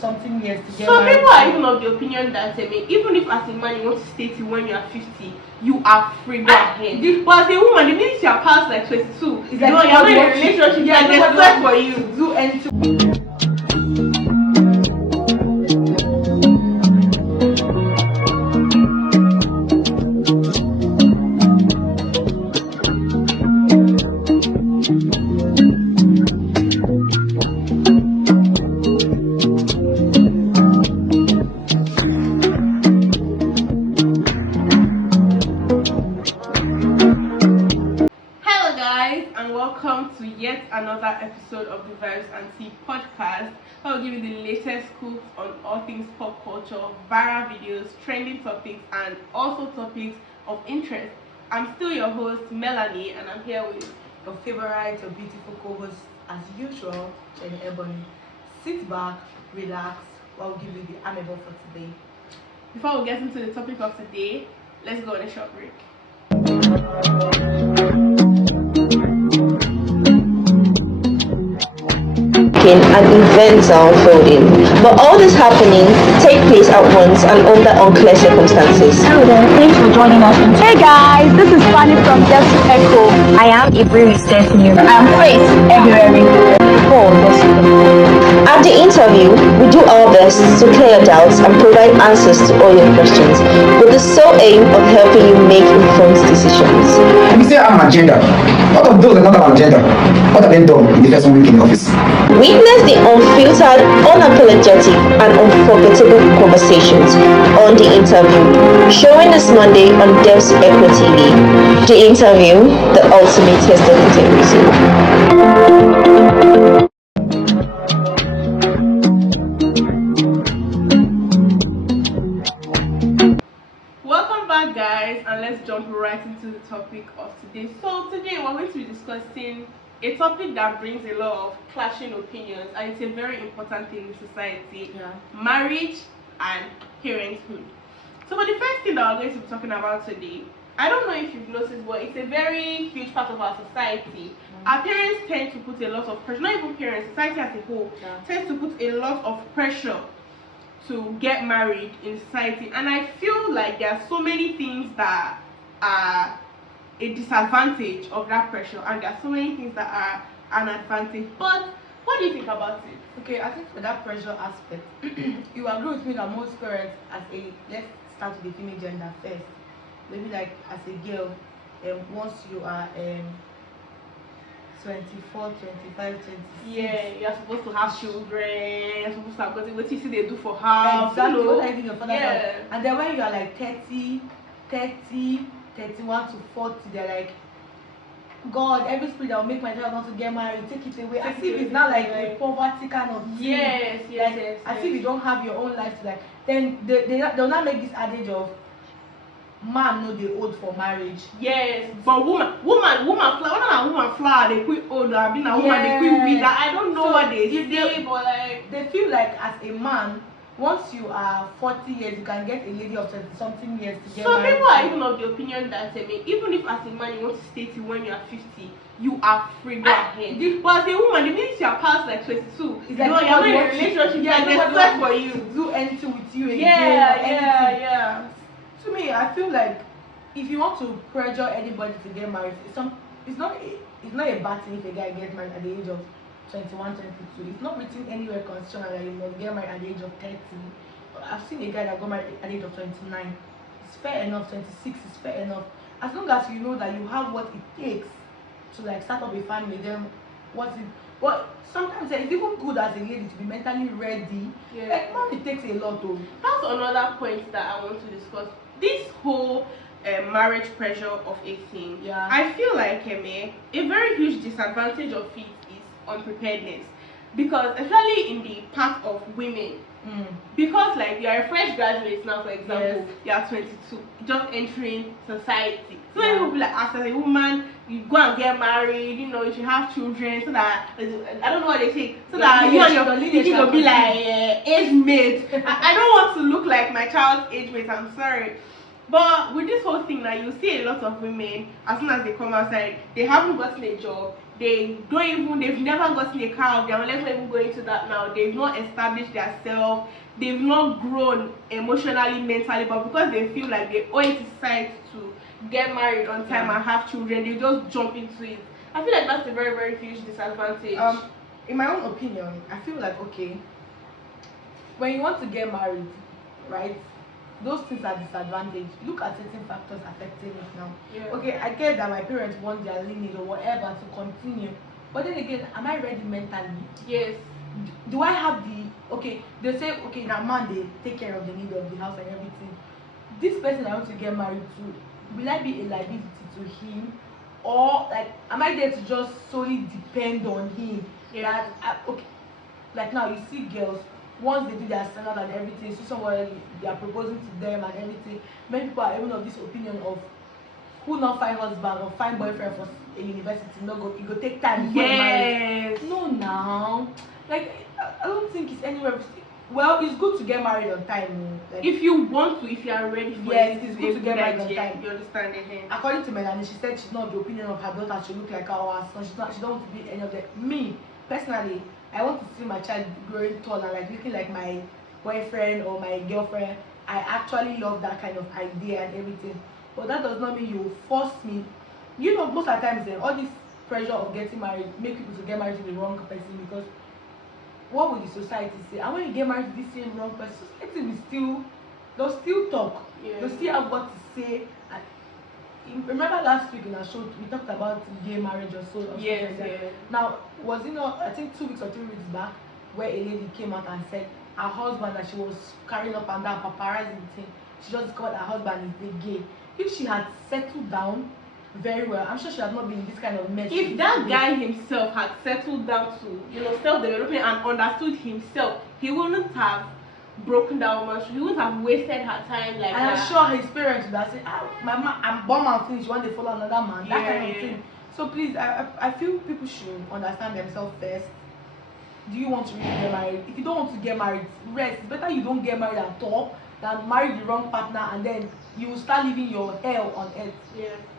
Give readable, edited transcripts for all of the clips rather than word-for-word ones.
something years to get Some married. people are even of the opinion that even if as a man you want to stay till when you are 50, you are free, go ahead. But as a woman, the minute you are past like 22, It's like you're not in a relationship, yeah, there's less for you to do anything. Welcome to yet another episode of the Vibes and Tea podcast. I will give you the latest scoops on all things pop culture, viral videos, trending topics, and also topics of interest. I'm still your host, Melanie, and I'm here with your favorite, your beautiful co-host, as usual, Jenny Ebony. Sit back, relax, while we give you the amebo for today. Before we get into the topic of today, let's go on a short break. And events are unfolding, but all this happening take place at once and under unclear circumstances. Hello there, thanks for joining us. Hey guys, this is Fanny from Just Echo. I am Ibrahim Stephanie. I am Grace everywhere. At the interview, we do our best to clear your doubts and provide answers to all your questions, with the sole aim of helping you make informed decisions. We say I'm agenda. What of those that don't have agenda? What have they done in the first week in the office? Witness the unfiltered, unapologetic, and unforgettable conversations on The Interview, showing this Monday on Devs Echo TV. The Interview, the ultimate test of integrity. Welcome back, guys, and let's jump right into the topic of today. So today we're going to be discussing a topic that brings a lot of clashing opinions, and it's a very important thing in society: marriage and parenthood. So for the first thing that we're going to be talking about today, I don't know if you've noticed, but it's a very huge part of our society. Our parents tend to put a lot of pressure, not even parents, society as a whole tends to put a lot of pressure to get married in society, and I feel like there are so many things that are a disadvantage of that pressure, and there are so many things that are an advantage. But what do you think about it? Okay, I think for that pressure aspect, you agree with me that most parents, let's start with the female gender first. Maybe like as a girl, once you are 24, 25, 26. Yeah, you're supposed to have children, you're supposed to have got what you see they do for house. Exactly, what I think your father yeah. And then when you are like 30, 31 to 40, they're like, God, every spirit that will make my child want to get married, take it away. As if it's not like a poverty kind of thing. Yes, yes. As if you don't have your own life to like. Then they'll not make this adage of man no dey old for marriage. Yes, but woman flower. Whether na woman flower they quit old, or being a woman they quit wither. I don't know what they say, but like they feel like as a man, once you are 40 years, you can get a lady of 20 something years to get married. Some people are even of the opinion that even if as a man you want to stay till when you are 50, you are free, go ahead. But as a woman, the minute you are past like 22, it's like you're not in a relationship, there's less for you to do anything with you again. Yeah. To me, I feel like if you want to pressure anybody to get married, it's not a bad thing if a guy gets married at the age of 21, 22. It's not written anywhere constitutional that you must get married at the age of 30. I've seen a guy that got married at the age of 29. It's fair enough. 26 is fair enough. As long as you know that you have what it takes to like start up a family, then but sometimes it's even good as a lady to be mentally ready. Yeah. Like, man, it takes a lot though. That's another point that I want to discuss. This whole marriage pressure of a thing. Yeah. I feel like a very huge disadvantage of it is unpreparedness, because especially in the part of women. Because like you are a fresh graduate now, for example, you are 22, just entering society. So many people be like, as a woman, you go and get married, you should have children, so that I don't know what they say, so that you and your pikin will be like age mates. I don't want to look like my child's age mate, I'm sorry. But with this whole thing now, you see a lot of women, as soon as they come outside, they haven't gotten a job, they've never gotten a car of their own. Let's not even go into that now. They've not established themselves, they've not grown emotionally, mentally, but because they feel like they owe it to society to get married on time and have children, they just jump into it. I feel like that's a very, very huge disadvantage. In my own opinion, I feel like, okay, when you want to get married, right, those things are disadvantage. Look at certain factors affecting it now. Okay, I get that my parents want their lineage or whatever to continue, but then again, am I ready mentally? Yes. Do I have the, okay, they say, okay, now man, they take care of the need of the house and everything. This person I want to get married to, will I be a liability to him, or like, am I there to just solely depend on him? Okay, like now you see girls, once they do their standard and everything, see somebody, they are proposing to them and everything. Many people are even of this opinion of who not find husband or find boyfriend for a university, it go take time before marriage. No, now, like, I don't think it's anywhere. Well, it's good to get married on time. Like, if you want to, if you are ready for it, it's good to get married on time. You understand it? According to Melanie, she said she's not of the opinion of her daughter should look like her or her son. She don't want to be any of them. Me, personally, I want to see my child growing tall and like looking like my boyfriend or my girlfriend. I actually love that kind of idea and everything. But that does not mean you force me. You know, most of the times all this pressure of getting married make people to get married to the wrong person, because what will the society say? And when you get married to this same wrong person, society will they'll still talk. They'll still have what to say. And remember last week in our show we talked about gay marriage or so. Yes. Now, was it not, I think 2 weeks or 3 weeks back, where a lady came out and said her husband that she was carrying up and down paparazzi thing, she just discovered her husband is gay. If she had settled down very well, I'm sure she had not been in this kind of mess. If that guy himself had settled down to, self-developing and understood himself, he wouldn't have broken down much. He wouldn't have wasted her time like and that. I'm sure his parents would have said, my man, I'm born and finished, one day follow another man, that kind of thing. So please, I feel people should understand themselves first. Do you want to really get married? If you don't want to get married, rest. It's better you don't get married at all than marry the wrong partner and then you will start living your hell on earth.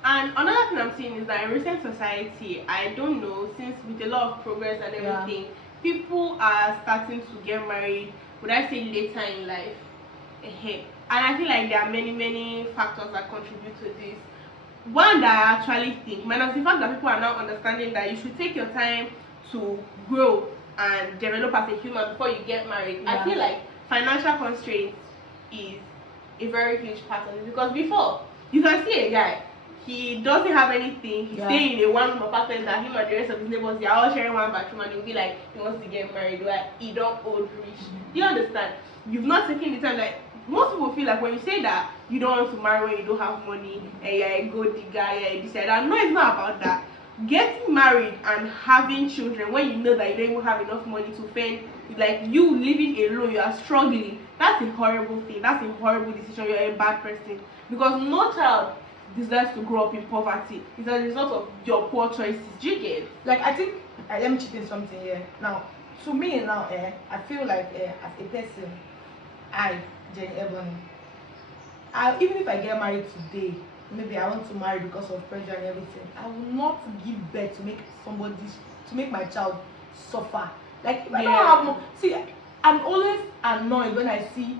And another thing I'm seeing is that in recent society, I don't know, since with a lot of progress and everything, people are starting to get married, would I say later in life? And I feel like there are many factors that contribute to this. One that I actually think, minus the fact that people are now understanding that you should take your time to grow and develop as a human before you get married. I feel like financial constraints is a very huge part of it, because before you can see a guy, he doesn't have anything, he's staying in a one-room apartment that him and the rest of his neighbors, they are all sharing one bathroom, and he'll be like he wants to get married, like he don't old rich. Do you understand? You've not taken the time. Like most people feel like when you say that you don't want to marry when you don't have money and you're a gold digger, you're this and that. No, it's not about that. Getting married and having children when you know that you don't even have enough money to fend, like you living alone, you are struggling, that's a horrible thing. That's a horrible decision. You're a bad person, because no child deserves to grow up in poverty. It's a result of your poor choices. Do you get? Like, I think, let me chip in something here. Now, to me now, I feel like as a person, Jenny Ebony, even if I get married today, maybe I want to marry because of pressure and everything, I will not give birth to make my child suffer. Like, if I don't have more, see, I'm always annoyed when I see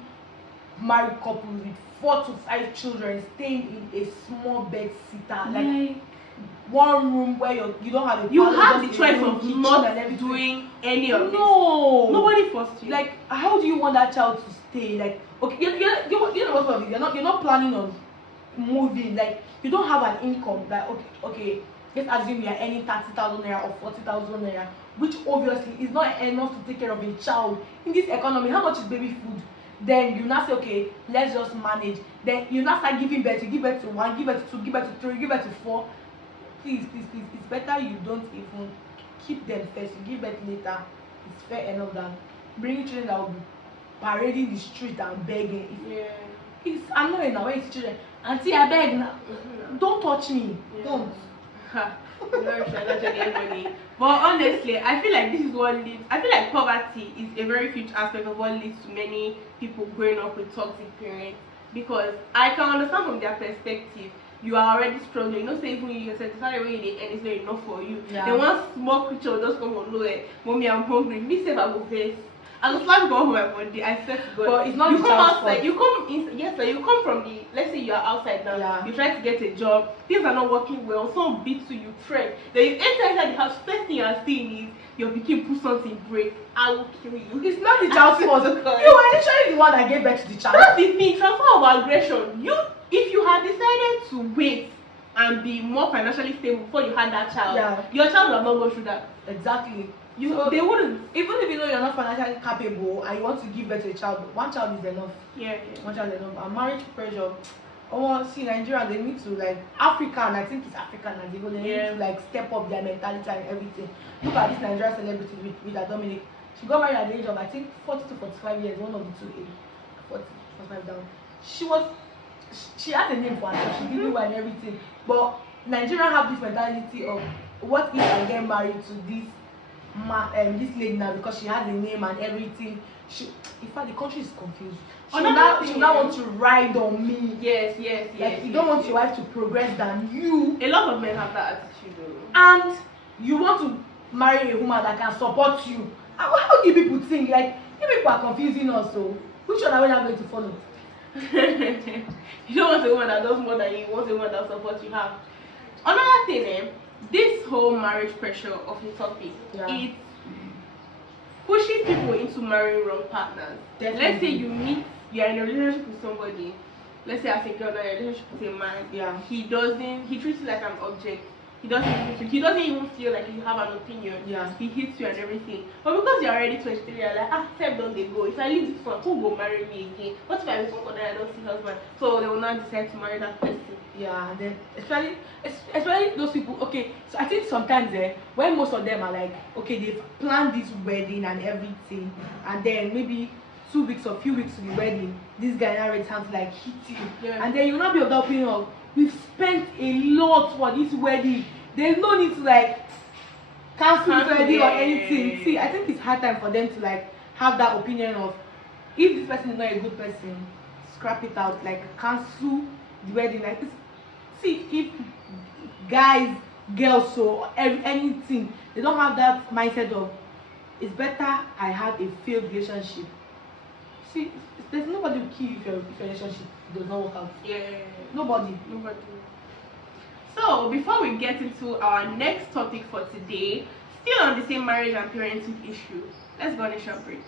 married couples with 4 to 5 children staying in a small bed sitter, like one room where you don't have you have the choice of not doing any of this. Nobody forced you. Like, how do you want that child to stay? Like, okay, you know what, you're not planning on moving. Like, you don't have an income. Like, okay, let's assume you're earning 30,000 naira or 40,000 naira, which obviously is not enough to take care of a child in this economy. How much is baby food? Then you now say, okay, let's just manage. Then you now start giving birth. You give birth to 1, give birth to 2, give birth to 3, give birth to 4. Please, it's better you don't even keep them first. You give birth later. It's fair enough than bringing children that will be parading the street and begging. It's annoying now when you see children. Auntie, I beg now. Don't touch me. Don't. But honestly, I feel like this is what leads. I feel like poverty is a very huge aspect of what leads to many people growing up with toxic parents, because I can understand from their perspective you are already struggling. You know, say even you yourself, the salary when you and it's not enough for you. Yeah. Then one small creature will just come on nowhere. Mommy, I'm hungry. Me say I go face. I was like going home my body. I said to God. But it's not you the come child's outside. fault. You come in. Yes, sir. You come from the. Let's say you are outside now. Yeah. You try to get a job. Things are not working well. Someone beats you threat. Then you enter inside the house. First thing you are seeing is your pikin put something break. I will kill you. It's not the child's fault. You were initially the one that gave birth to the child. That's the thing. Transfer of aggression. If you had decided to wait and be more financially stable before you had that child, Yeah. your child will not go through that. Exactly. They wouldn't. Even if you know you're not financially capable and you want to give birth to a child, one child is enough. Yeah. One child is enough. And marriage pressure. Oh, see, Nigeria, they need to like African. I think it's African as they go. They need to like step up their mentality and everything. Look at this Nigerian celebrity with Dominic. She got married at the age of I think 40 to 45 years. One of the two age. 40, 45 down. She has a name for herself. She did well and everything. But Nigerians have this mentality of what if I get married to this this lady now because she has a name and everything. In fact, the country is confused. She now want to ride on me. Yes. Like you don't want your wife to progress than you. A lot of men have that attitude though. And you want to marry a woman that can support you. How do you people think? Like you people are confusing us. So which one are we not going to follow? You don't want a woman that does more than you. You want a woman that supports you. Have another thing, this whole marriage pressure of the topic, it pushes people into marrying wrong partners. Definitely. Let's say you're in a relationship with somebody. Let's say as a girl, you're in a relationship with a man. Yeah. He treats you like an object. He doesn't even feel like you have an opinion. Yeah. He hits you and everything. But because you're already 23, you're like, step don't they go. If I leave this one, who will marry me again? What if I become other I don't see husband? So they will not decide to marry that person. Yeah, and then especially those people. Okay, so I think sometimes when most of them are like, okay, they've planned this wedding and everything, and then maybe 2 weeks or few weeks to the wedding, this guy now returns to like hit you, and then you will not be of the opinion of we've spent a lot for this wedding. There's no need to like cancel this wedding or anything. See, I think it's hard time for them to like have that opinion of if this person is not a good person, scrap it out, like cancel the wedding. Like see, if guys, girls, so anything, they don't have that mindset of it's better I have a failed relationship. See, there's nobody who kill you if your relationship does not work out. Yeah. Nobody. So before we get into our next topic for today, still on the same marriage and parenting issue, let's go on a short break.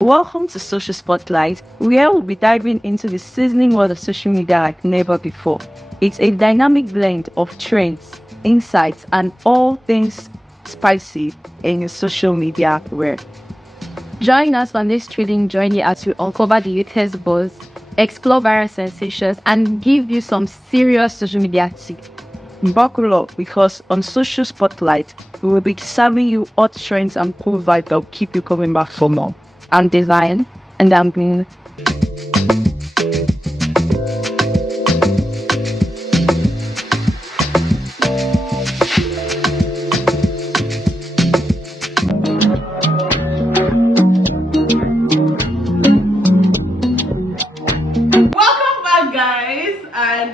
Welcome to Social Spotlight, where we'll be diving into the sizzling world of social media like never before. It's a dynamic blend of trends, insights, and all things spicy in your social media world. Join us on this thrilling journey as we uncover the latest buzz, explore viral sensations, and give you some serious social media tips. Buckle up, because on Social Spotlight, we will be serving you hot trends and cool vibes that will keep you coming back for more. I'm Design, and I'm Green.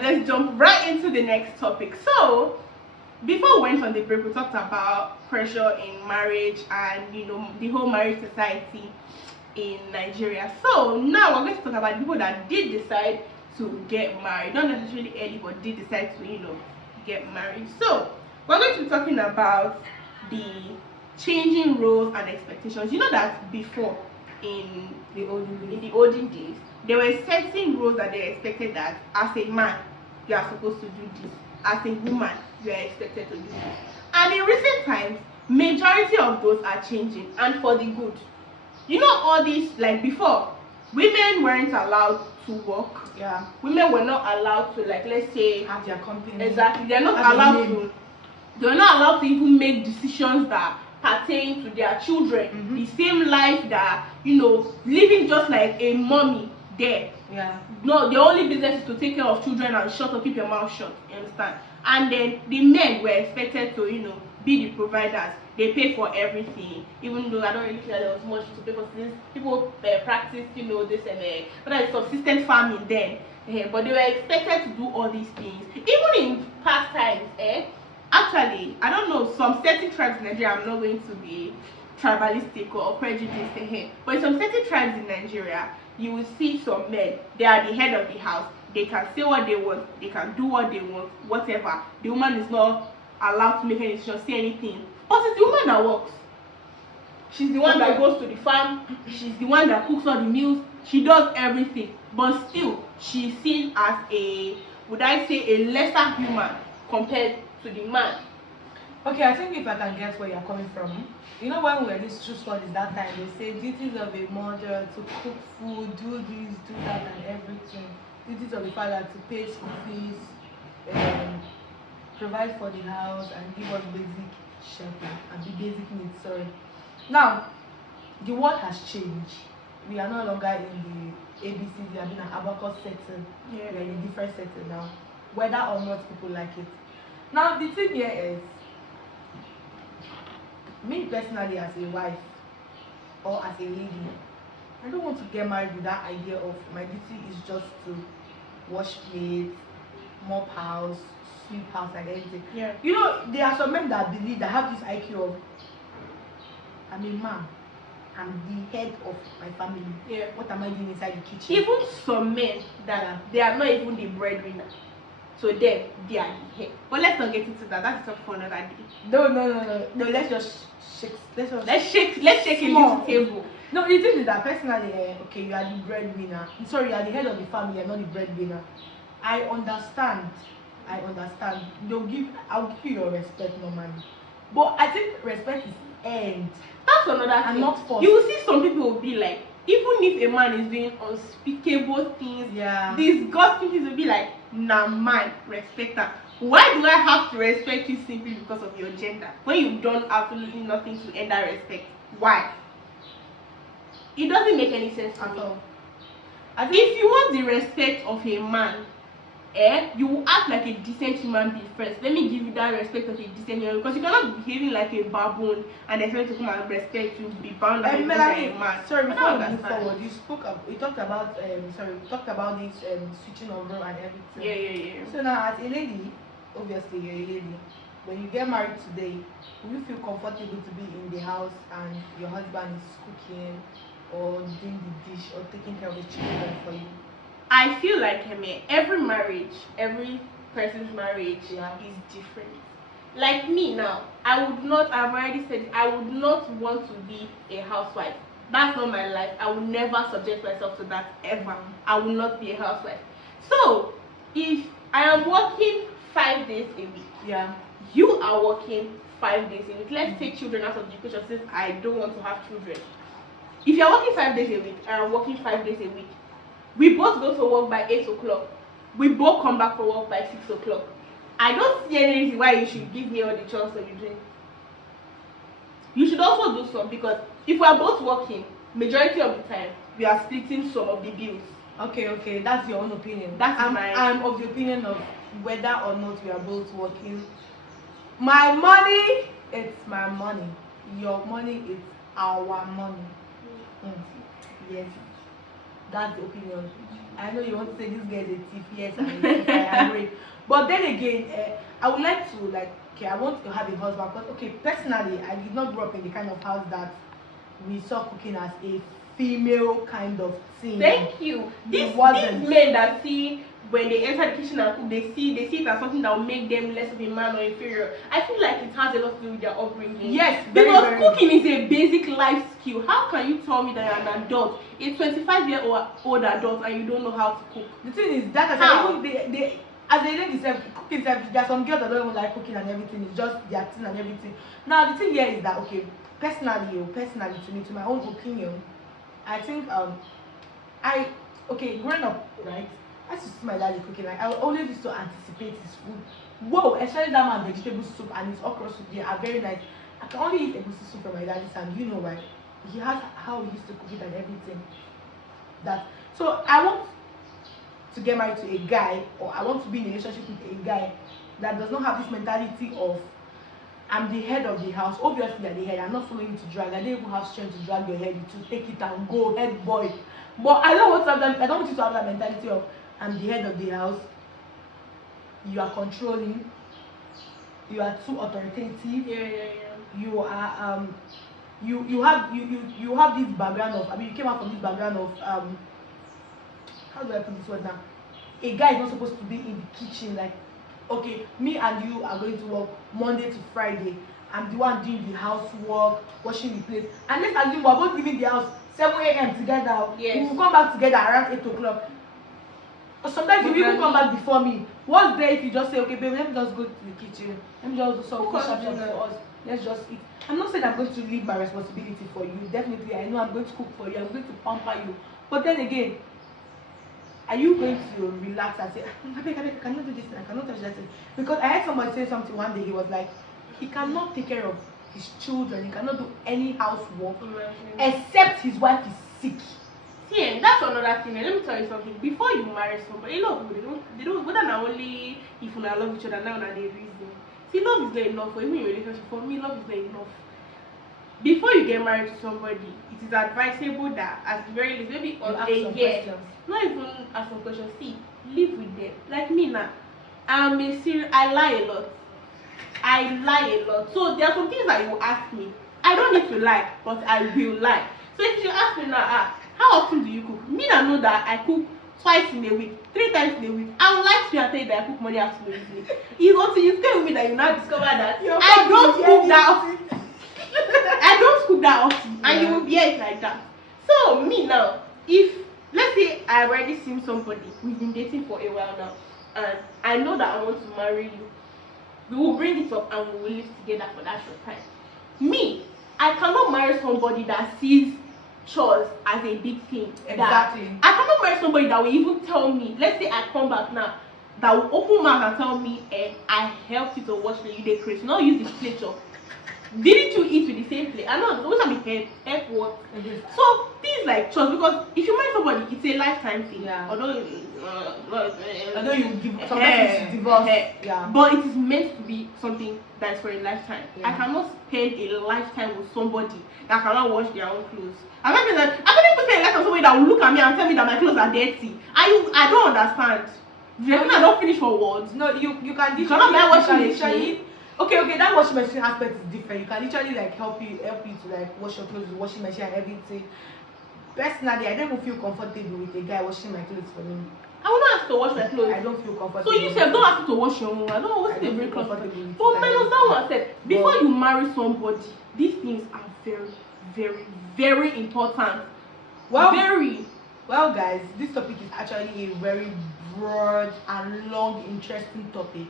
Let's jump right into the next topic. So before we went on the break, we talked about pressure in marriage and the whole marriage society in Nigeria. So now we're going to talk about people that did decide to get married, not necessarily early, but did decide to get married. So we're going to be talking about the changing roles and expectations. You know that before in the olden days, there were certain roles that they expected that as a man you are supposed to do this, as a woman you are expected to do this. And in recent times, majority of those are changing, and for the good. All these, like before, women weren't allowed to work. Yeah. Women were not allowed to, like, let's say, have their company. Exactly. They're not allowed to. They're not allowed to even make decisions that pertain to their children. The same life that living just like a mommy there. Yeah. No, the only business is to take care of children and shut up, keep your mouth shut. You understand? and then the men were expected to, you know, be the providers. They pay for everything, even though I don't really think that there was much to pay for this. People practice, you know, this and but it's subsistence farming then. But they were expected to do all these things, even in past times. Actually, I don't know, some certain tribes in Nigeria, I'm not going to be tribalistic or prejudiced here, but in some certain tribes in Nigeria, you will see some men, they are the head of the house, they can say what they want, they can do what they want, whatever. The woman is not allowed to make any decision, say anything, but it's the woman that works. She's the one that goes to the farm, she's the one that cooks all the meals, she does everything, but still she's seen as a, would I say, a lesser human compared to the man. Okay, I think if I can guess where you're coming from, you know, when we were this true studies that time, they say duties of a mother to cook food, do this, do that, and everything. Duties of a father to pay school fees, provide for the house, and give us basic shelter and the basic needs. Sorry. Now, the world has changed. We are no longer in the ABC. We are in an abacus setting. Yeah. We are in a different setting now, whether or not people like it. Now, the thing here is, me personally as a wife or as a lady, I don't want to get married with that idea of my duty is just to wash plates, mop house, sweep house, and everything. Yeah. You know, there are some men that believe, that have this IQ of, I'm a man, I'm the head of my family. Yeah. What am I doing inside the kitchen? Even some men that they are not even the breadwinner, so them, they are the head. But let's not get into that. That's something for another day. No. Let's just shake. Let's shake a little table. No, the thing is that personally, okay, you are the breadwinner. Sorry, you are the head of the family. You're not the breadwinner. I understand. I'll give you your respect normally, but I think respect is earned. That's another And thing. not forced. You will see some people will be like, even if a man is doing unspeakable things, Yeah. disgusting things, will be like, nah man, respect her. Why do I have to respect you simply because of your gender? When you've done absolutely nothing to earn that respect. Why? It doesn't make any sense to At me. all. I think If you want the respect of a man, you will act like a decent human being first. Let me give you that respect of a decent human, because you cannot be behaving like a baboon and expect to come and respect you, be bound like Melanie, a man. sorry, I before don't we move understand. forward, we talked about this switching of role and everything. Yeah. So now, as a lady, obviously you're a lady. When you get married today, will you feel comfortable to be in the house and your husband is cooking or doing the dish or taking care of the children for you? I feel like every marriage, every person's marriage Yeah. is different. Like me now, I've already said, I would not want to be a housewife. That's not my life. I will never subject myself to that ever. I will not be a housewife. So, if I am working 5 days a week, Yeah. you are working 5 days a week. Let's take children out of the equation since I don't want to have children. If you're working 5 days a week and I'm working 5 days a week, we both go to work by 8 o'clock. We both come back from work by 6 o'clock. I don't see any reason why you should give me all the chores to be doing. You should also do some, because if we are both working, majority of the time, we are splitting some of the bills. Okay, that's your own opinion. I'm of the opinion of whether or not we are both working. My money, it's my money. Your money is our money. Yes, that's the opinion. I know you want to say this girl is a thief. Yes, I agree. But then again, I would like to I want to have a husband, because personally, I did not grow up in the kind of house that we saw cooking as a female kind of thing. Thank you. These men that see when they enter the kitchen and cook, they see it as something that will make them less of a man or inferior. I feel like it has a lot to do with their upbringing. Yes, because cooking is a basic life skill. How can you tell me that you're an adult, a 25-year-old adult, and you don't know how to cook? The thing is that even they as a lady cooking, there are some girls that don't even like cooking and everything. It's just their thing and everything. Now the thing here is that personally to my own opinion, I think growing up, right, I used to see my daddy cooking. Like, I always used to anticipate his food. Whoa, especially that man vegetable soup and his okra soup, they are very nice. I can only eat egusi soup from my daddy's hand. You know why? He has how he used to cook it and everything. So I want to get married to a guy, or I want to be in a relationship with a guy that does not have this mentality of I'm the head of the house. Obviously, you're the head. I'm not following you to drag. I don't even have strength to drag your head to take it and go, head boy. But I don't want to have that. I don't want you to have that mentality of I'm the head of the house. You are controlling. You are too authoritative. You are you have this background of, I mean, you came out from this background of how do I put this word now? A guy is not supposed to be in the kitchen, like, okay, me and you are going to work Monday to Friday. I'm the one doing the housework, washing the plates, and let's assume we're both leaving the house 7 a.m. together. Yes. We will come back together around 8 o'clock. Or sometimes you even come back before me. What's there if you just say, okay, babe, let me just go to the kitchen, let me just do something sharp for us, let's just eat. I'm not saying I'm going to leave my responsibility for you. Definitely, I know I'm going to cook for you, I'm going to pamper you. But then again, are you going to relax and say, I cannot do this, I cannot touch that thing? Because I heard somebody say something one day, he was like, he cannot take care of his children, he cannot do any housework except his wife is sick. See, and that's another thing. And let me tell you something. Before you marry somebody, a lot of people they don't whether not only if you love each other now na the reason. See, love is not enough for even in a relationship. For me, love is not enough. Before you get married to somebody, it is advisable that at the very least, maybe on a year, not even ask some questions. See, live with them. Like me now, I'm a serious. I lie a lot. So there are some things that you ask me. I don't need to lie, but I will lie. So if you ask me now, how often do you cook? Me, I know that I cook twice in a week, 3 times in a week. I would like to tell you that I cook Monday afternoon. It's until you stay with me that you now discover that I don't cook that often. I don't cook that often, and you will be it like that. So me now, if let's say I already seen somebody, we've been dating for a while now, and I know that I want to marry you, we will bring it up and we will live together for that short time. Me, I cannot marry somebody that sees chores as a big thing. Exactly. I cannot marry somebody that will even tell me, let's say I come back now, that will open mouth and tell me, I helped you to wash the you dey crazy. Not use this plate chop. Didn't you eat with the same plate? I know it's always gonna be help what. So things like chores, because if you marry somebody, it's a lifetime thing. Yeah. Although you give sometimes divorce. Yeah. But it is meant to be something that's for a lifetime. Yeah. I cannot spend a lifetime with somebody that cannot wash their own clothes. I can't spend a lifetime with somebody that will look at me and tell me that my clothes are dirty. I don't understand. I don't finish for words. No, you can cannot buy washing machine. Okay, that washing machine aspect is different. You can literally like help you to like wash your clothes with washing machine and everything. Personally, I don't feel comfortable with a guy washing my clothes for me. I will not ask to wash my clothes. I don't feel comfortable. So you said don't ask to wash your own. I don't always feel very comfortable. But minus that one said, before you marry somebody, these things are very, very, very important. Well, well, guys, this topic is actually a very broad and long, interesting topic.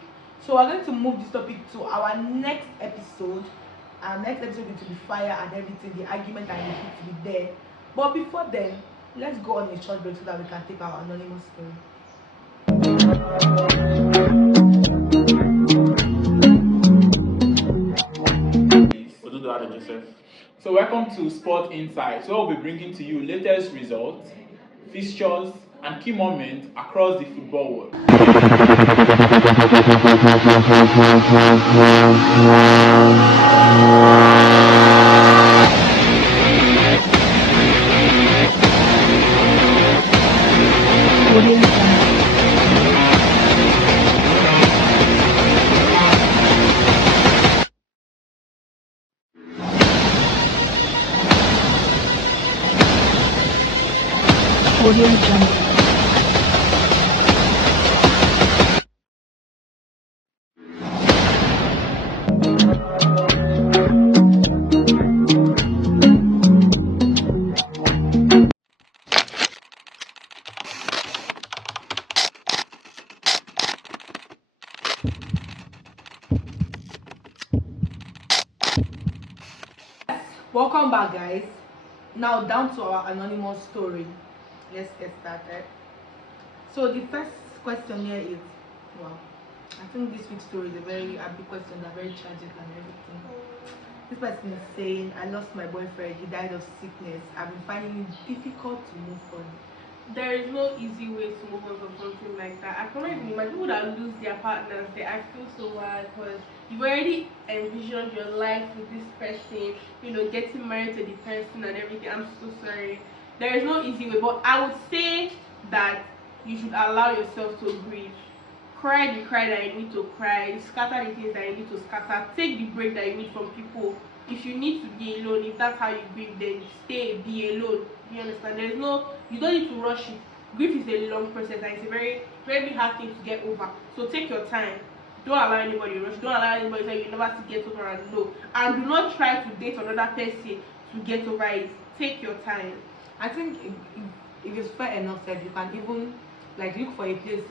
So we're going to move this topic to our next episode. Our next episode is going to be fire and everything, the argument and the heat to be there. But before then, let's go on a short break so that we can take our anonymous story. Joseph. So welcome to Sport Insights, where we'll be bringing to you latest results, fixtures, and key moments across the football world. Welcome back, guys. Now down to our anonymous story. Let's get started. So the first question here is, wow, I think this week's story is a very happy question. They're very tragic and everything. This person is saying, I lost my boyfriend. He died of sickness. I've been finding it difficult to move on. there is no easy way to move on from something like that. I can only imagine people that lose their partners. I feel so bad because you've already envisioned your life with this person, getting married to the person and everything. I'm so sorry. There is no easy way, but I would say that you should allow yourself to grieve. Cry the cry that you need to cry, scatter the things that you need to scatter, take the break that you need from people. If you need to be alone, if that's how you grieve, then stay, be alone. You understand? You don't need to rush it. Grief is a long process and it's a very, very hard thing to get over. So take your time. Don't allow anybody to rush. Don't allow anybody to say you never to get over and no. And do not try to date another person to get over it. Take your time. I think if it's fair enough that you can even look for a place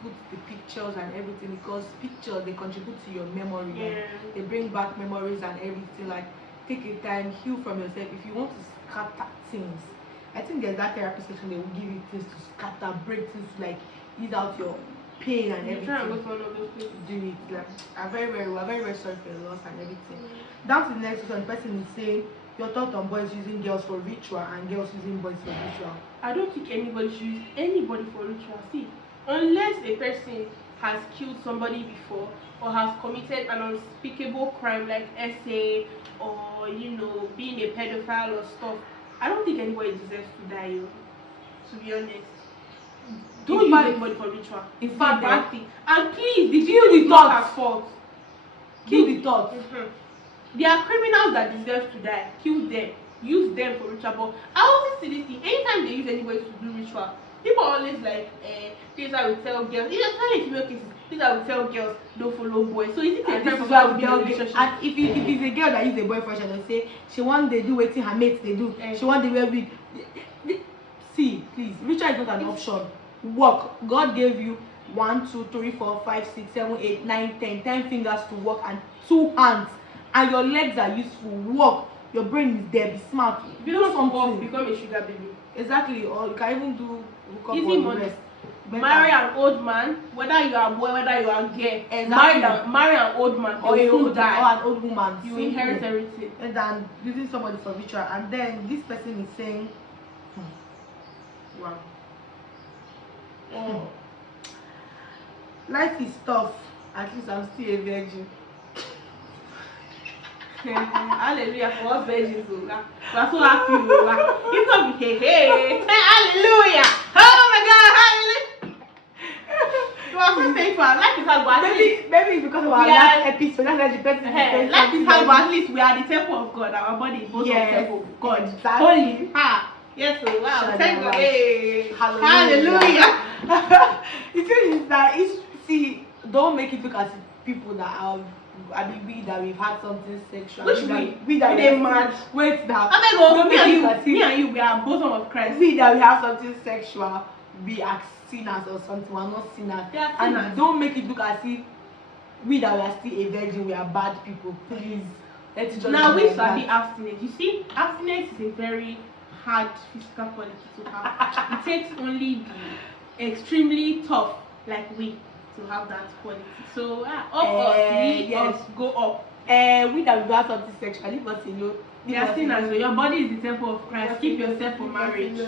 put the pictures and everything, because pictures they contribute to your memory. Yeah. They bring back memories and everything. Take a time, heal from yourself. If you want to scatter things, I think there's that therapy session they will give you things to scatter, break things to ease out your pain and everything. Try and go to one of those places. Do it. I'm very, very sorry for your loss and everything. Down to the next one, the person is saying your thought on boys using girls for ritual and girls using boys for ritual. I don't think anybody should use anybody for ritual. See, unless a person has killed somebody before or has committed an unspeakable crime like SA or being a pedophile or stuff, I don't think anybody deserves to die. To be honest, don't use anybody for ritual. In fact, bad thing. And please, the kill victim the is not thoughts. her fault. Kill the thoughts. There are criminals that deserve to die. Kill them. Use them for ritual. But I always see this thing. Anytime they use anybody to do ritual, people are always this I will tell girls. Especially in female cases, this I will tell girls don't follow boys. So is it a This is why why we tell girls. And if it's a girl that use a boyfriend, she'll say she want they do wetin her mates they do. She want they wear wig. See, please, ritual is not an option. Work. God gave you 1, 2, 3, 4, 5, 6, 7, 8, 9, 10, 10 fingers to work and 2 hands. And your legs are useful. Work. Your brain is there. Be smart. If you don't work, become a sugar baby. Exactly. Or you can even do easy money. Marry an old man, whether you are boy, whether you are girl. Exactly. Marry an old man or an die. old woman. You inherit everything. And then using somebody for ritual. And then this person is saying, wow. Oh. Life is tough. At least I'm still a virgin. Hallelujah for us virgins. We are so happy. It's not be hey. Hallelujah. Oh my God. Hallelujah. You are so thankful. Life is hard, but maybe because of our last episode, that's why the person life is hard, but at least we are the temple of God. Our body is both of the temple of God. Exactly. Holy. Yes, so wow. Thank God. Hey. Hallelujah. The thing is that don't make it look as people that are we that we've had something sexual. Which we that we mad. Wait now. Don't me and you, we are bosom of Christ. We that we have something sexual, we are sinners or something. We are not sinners. And don't make it look as if we that we are still a virgin, we are bad people. Please. Let's just now we should be abstinence. You see, abstinence is a very hard physical quality to have. It takes only the extremely tough like we to have that quality. So us go up. We that we have something sexual, leave us alone. They are sinners. Your body is the temple of Christ. Keep yourself for marriage.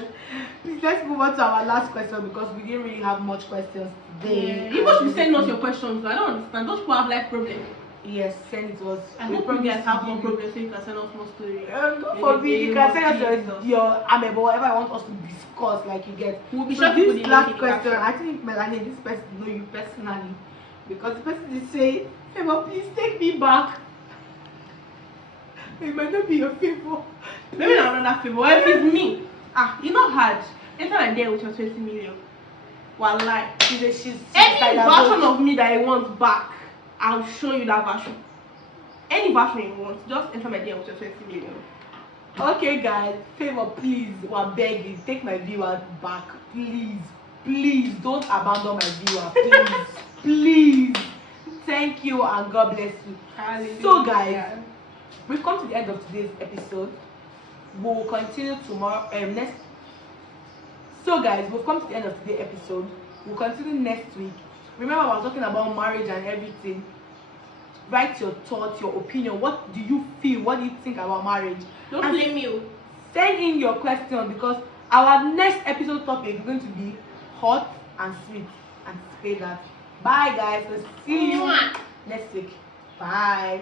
Please let's move on to our last question because we didn't really have much questions today. People should send us your questions. I don't understand. Those people have life problems. Yes, send it to us. I hope you guys have more problems so you can send us more stories. God forbid, you can send us your amebo, whatever you want us to discuss, like you get. We'll be so sure this last question, I think Melanie, this person know you personally. Because the person is saying, favor, please take me back. It might not be your favor. Maybe not another favor. If it's me, you know hard. Enter my there with your 20 million. Wallah. She's any version of me that I want back, I'll show you that version. Any version you want, just enter my DM with your 20 million. Okay, guys, favor, please, we're begging, take my viewer back, please, don't abandon my viewer, please, please. Thank you and God bless you. Hallelujah. So, guys, we've come to the end of today's episode. We'll continue tomorrow. So, guys, we've come to the end of today's episode. We'll continue next week. Remember, I was talking about marriage and everything. Write your thoughts, your opinion. What do you feel? What do you think about marriage? Don't blame you. Send in your question because Our next episode topic is going to be hot and sweet. Anticipate that. Bye guys. Let's see you next week. Bye.